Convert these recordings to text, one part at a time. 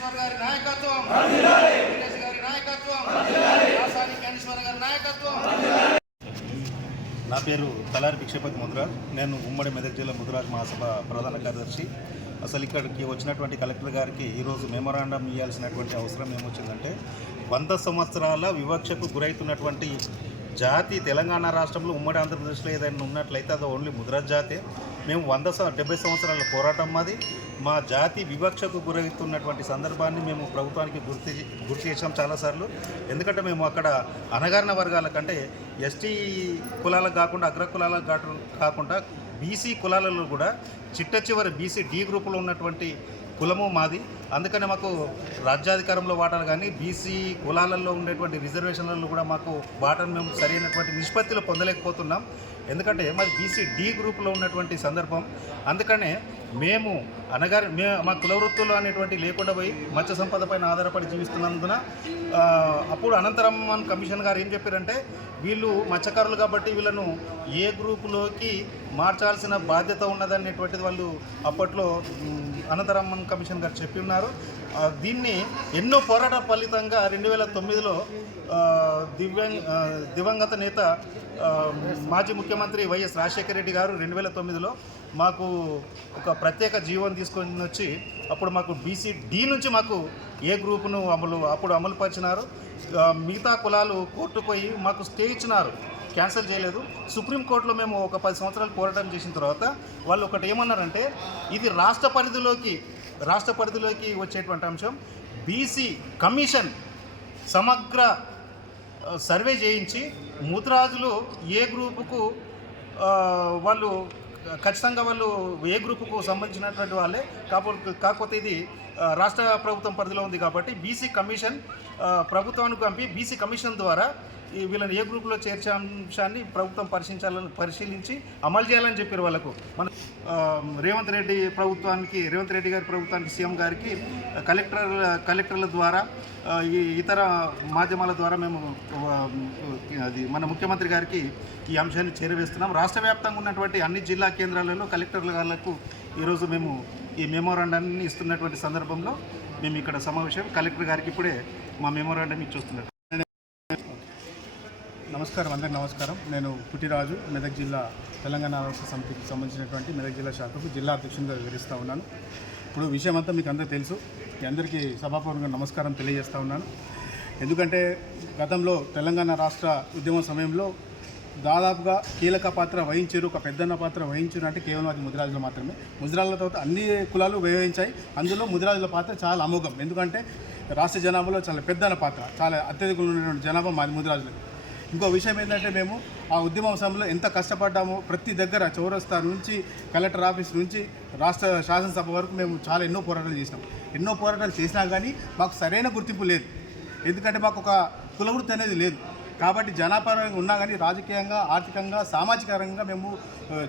జ్ఞానేశ్వర్ గారి నాయకత్వం, వీరేష్ గారి నాయకత్వం, కాసాని జ్ఞానేశ్వర్ గారి నాయకత్వం. నా పేరు తలారి భిక్షపతి ముదిరాజ్. నేను ఉమ్మడి మెదక్ జిల్లా ముదిరాజ్ మహాసభ ప్రధాన కార్యదర్శి. అసలు ఇక్కడికి వచ్చినటువంటి కలెక్టర్ గారికి ఈరోజు మెమోరాండం ఇవ్వాల్సినటువంటి అవసరం ఏమొచ్చిందంటే 100 సంవత్సరాల వివక్షకు గురవుతున్నటువంటి జాతి తెలంగాణ రాష్ట్రంలో ఉమ్మడి ఆంధ్రప్రదేశ్లో ఏదైనా ఉన్నట్లయితే అది ఓన్లీ ముదిరాజ్ జాతే. మేము 70 సంవత్సరాల పోరాటం మాది. మా జాతి వివక్షకు గురవుతున్నటువంటి సందర్భాన్ని మేము ప్రభుత్వానికి గుర్తు చేసాం చాలాసార్లు. ఎందుకంటే మేము అక్కడ అణగారిన వర్గాల కంటే ఎస్టీ కులాలకు కాకుండా అగ్ర కులాలకు కాకుండా బీసీ కులాలలో కూడా చిట్ట చివరి బీసీ డి గ్రూపులో ఉన్నటువంటి కులము మాది. అందుకనే మాకు రాజ్యాధికారంలో వాటాలు కానీ బీసీ కులాలలో ఉండేటువంటి రిజర్వేషన్లలో కూడా మాకు వాటాను మేము సరైనటువంటి నిష్పత్తిలో పొందలేకపోతున్నాం. ఎందుకంటే మాది బీసీ డి గ్రూప్లో ఉన్నటువంటి సందర్భం. అందుకనే మేము మా కుల వృత్తులు అనేటువంటి లేకుండా పోయి మత్స్య సంపద పైన ఆధారపడి జీవిస్తున్నందున అప్పుడు అనంతరామన్ కమిషన్ గారు ఏం చెప్పారంటే వీళ్ళు మత్స్యకారులు కాబట్టి వీళ్ళను ఏ గ్రూపులోకి మార్చాల్సిన బాధ్యత ఉన్నదనేటువంటిది వాళ్ళు అప్పట్లో అనంతరామన్ కమిషన్ గారు చెప్పి ఉన్నారు. దీన్ని ఎన్నో పోరాటాల ఫలితంగా 2009లో దివంగత నేత మాజీ ముఖ్యమంత్రి వైఎస్ రాజశేఖర రెడ్డి గారు 2009లో మాకు ఒక ప్రత్యేక జీవోని తీసుకొని వచ్చి అప్పుడు మాకు బీసీ డి నుంచి మాకు ఏ గ్రూపును అమలు పరిచినారు. మిగతా కులాలు కోర్టు పోయి మాకు స్టే ఇచ్చినారు, క్యాన్సిల్ చేయలేదు. సుప్రీంకోర్టులో మేము ఒక 10 సంవత్సరాలు పోరాటం చేసిన తర్వాత వాళ్ళు ఒకటి ఏమన్నారంటే ఇది రాష్ట్ర పరిధిలోకి వచ్చేటువంటి అంశం. బీసీ కమిషన్ సమగ్ర సర్వే చేయించి ముదిరాజులు ఏ గ్రూపుకు వాళ్ళు ఖచ్చితంగా వాళ్ళు ఏ గ్రూపుకు సంబంధించినటువంటి వాళ్ళే కాకపోతే ఇది రాష్ట్ర ప్రభుత్వం పరిధిలో ఉంది కాబట్టి బీసీ కమిషన్ ప్రభుత్వానికి పంపి బీసీ కమిషన్ ద్వారా వీళ్ళని ఏ గ్రూపులో చేర్చే అంశాన్ని ప్రభుత్వం పరిశీలించి అమలు చేయాలని చెప్పారు వాళ్ళకు. మన రేవంత్ రెడ్డి గారి ప్రభుత్వానికి సీఎం గారికి కలెక్టర్ల ద్వారా ఇతర మాధ్యమాల ద్వారా మేము మన ముఖ్యమంత్రి గారికి ఈ అంశాన్ని చేరవేస్తున్నాం. రాష్ట్ర వ్యాప్తంగా ఉన్నటువంటి అన్ని జిల్లా కేంద్రాలలో కలెక్టర్ల గారికి ఈరోజు మేము ఈ మెమోరాండాన్ని ఇస్తున్నటువంటి సందర్భంలో మేము ఇక్కడ సమావేశం కలెక్టర్ గారికి ఇప్పుడే మా మెమోరాండం ఇచ్చేస్తున్నాం. నమస్కారం, అందరికీ నమస్కారం. నేను పుట్టిరాజు, మెదక్ జిల్లా తెలంగాణ రాష్ట్ర సమితికి సంబంధించినటువంటి మెదక్ జిల్లా శాఖకు జిల్లా అధ్యక్షునిగా వివరిస్తూ ఉన్నాను. ఇప్పుడు విషయం అంతా మీకు అందరికీ తెలుసు. మీ అందరికీ సభాపూర్వకంగా నమస్కారం తెలియజేస్తూ ఉన్నాను. ఎందుకంటే గతంలో తెలంగాణ రాష్ట్ర ఉద్యమం సమయంలో దాదాపుగా కీలక పాత్ర వహించారు, ఒక పెద్దన్న పాత్ర వహించారు అంటే కేవలం అది ముదిరాజులు మాత్రమే. ముదిరాజులతో అన్ని కులాలు వ్యవహరించాయి. అందులో ముదిరాజుల పాత్ర చాలా అమోఘం. ఎందుకంటే రాష్ట్ర జనాభాలో చాలా పెద్దన్న పాత్ర, చాలా అత్యధికంగా ఉన్నటువంటి జనాభా మాది ముదిరాజులు. ఇంకో విషయం ఏంటంటే మేము ఆ ఉద్యమం సమయంలో ఎంత కష్టపడ్డామో, ప్రతి దగ్గర చౌరస్తా నుంచి కలెక్టర్ ఆఫీస్ నుంచి రాష్ట్ర శాసనసభ వరకు మేము చాలా ఎన్నో పోరాటాలు చేసినాం. ఎన్నో పోరాటాలు చేసినా కానీ మాకు సరైన గుర్తింపు లేదు. ఎందుకంటే మాకు ఒక కులవృత్తి అనేది లేదు. కాబట్టి జనాపరంగా ఉన్నా కానీ రాజకీయంగా, ఆర్థికంగా, సామాజిక రంగంగా మేము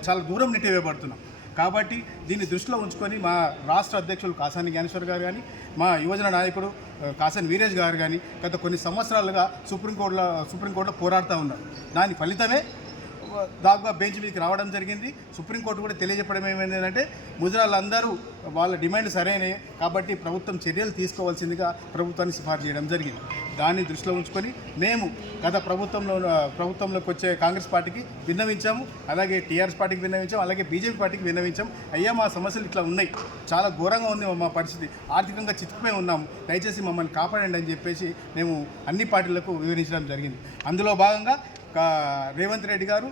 చాలా దూరం నెట్టివేయబడుతున్నాం. కాబట్టి దీన్ని దృష్టిలో ఉంచుకొని మా రాష్ట్ర అధ్యక్షులు కాసాని జ్ఞానేశ్వర్ గారు కానీ, మా యువజన నాయకుడు కాసాని వీరేష్ గారు కానీ గత కొన్ని సంవత్సరాలుగా సుప్రీంకోర్టులో పోరాడుతూ ఉన్నారు. దాని ఫలితమే దాదాపుగా బెంచ్ మీదకి రావడం జరిగింది. సుప్రీంకోర్టు కూడా తెలియజెప్పడం ఏమైందంటే ముదిరాళ్ళందరూ వాళ్ళ డిమాండ్ సరైనవి కాబట్టి ప్రభుత్వం చర్యలు తీసుకోవాల్సిందిగా ప్రభుత్వాన్ని సిఫార్సు చేయడం జరిగింది. దాన్ని దృష్టిలో ఉంచుకొని మేము గత ప్రభుత్వంలోకి వచ్చే కాంగ్రెస్ పార్టీకి విన్నవించాము, అలాగే టీఆర్ఎస్ పార్టీకి విన్నవించాము, అలాగే బీజేపీ పార్టీకి విన్నవించాం. అయ్యా మా సమస్యలు ఇట్లా ఉన్నాయి, చాలా ఘోరంగా ఉంది మా పరిస్థితి, ఆర్థికంగా చిక్కుపోయి ఉన్నాము, దయచేసి మమ్మల్ని కాపాడండి అని చెప్పేసి మేము అన్ని పార్టీలకు వివరించడం జరిగింది. అందులో భాగంగా రేవంత్ రెడ్డి గారు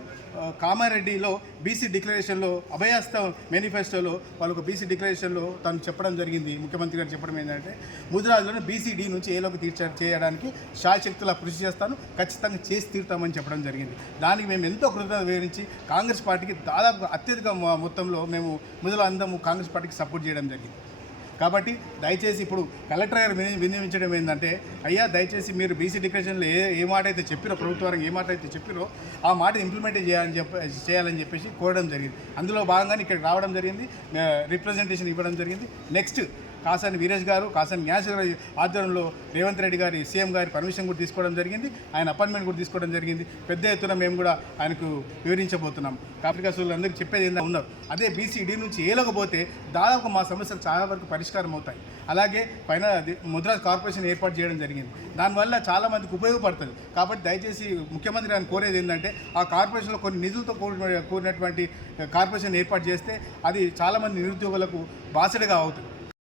కామారెడ్డిలో బీసీ డిక్లరేషన్లో అభయాస్త మేనిఫెస్టోలో వాళ్ళకు బీసీ డిక్లరేషన్లో తను చెప్పడం జరిగింది. ముఖ్యమంత్రి గారు చెప్పడం ఏంటంటే ముదిరాజులను బీసీ-డి నుంచి ఏలోకి చేయడానికి శాయశక్తులా కృషి చేస్తాను, ఖచ్చితంగా చేసి తీరుతామని చెప్పడం జరిగింది. దానికి మేము ఎంతో కృతజ్ఞత వివరించి కాంగ్రెస్ పార్టీకి దాదాపు అత్యధిక మొత్తంలో మేము ముదిరాజులందరూ కాంగ్రెస్ పార్టీకి సపోర్ట్ చేయడం జరిగింది. కాబట్టి దయచేసి ఇప్పుడు కలెక్టర్ గారు వినియోగించడం ఏంటంటే అయ్యా దయచేసి మీరు బీసీ డిక్లరేషన్లో ఏ మాట అయితే చెప్పిరో, ప్రభుత్వానికి ఏ మాట అయితే చెప్పిరో ఆ మాట ఇంప్లిమెంట్ చేయాలని చెప్పేసి కోరడం జరిగింది. అందులో భాగంగానే ఇక్కడికి రావడం జరిగింది, రిప్రజెంటేషన్ ఇవ్వడం జరిగింది. నెక్స్ట్ కాసాని వీరేష్ గారు, కాసాని న్యాస్ గారి ఆధ్వర్యంలో రేవంత్ రెడ్డి గారి సీఎం గారి పర్మిషన్ కూడా తీసుకోవడం జరిగింది, ఆయన అపాయింట్మెంట్ కూడా తీసుకోవడం జరిగింది. పెద్ద ఎత్తున మేము కూడా ఆయనకు వివరించబోతున్నాం. కాబట్టి అసలు అందరికీ చెప్పేది ఏంటో ఉన్నారు. అదే బీసీడీ నుంచి ఏలకపోతే దాదాపు మా సమస్యలు చాలా వరకు పరిష్కారం అవుతాయి. అలాగే పైన ముద్రాజ్ కార్పొరేషన్ ఏర్పాటు చేయడం జరిగింది. దానివల్ల చాలామందికి ఉపయోగపడుతుంది. కాబట్టి దయచేసి ముఖ్యమంత్రి గారిని కోరేది ఏంటంటే ఆ కార్పొరేషన్లో కొన్ని నిధులతో కూడినటువంటి కార్పొరేషన్ ఏర్పాటు చేస్తే అది చాలామంది నిరుద్యోగులకు బాసటగా అవుతుంది.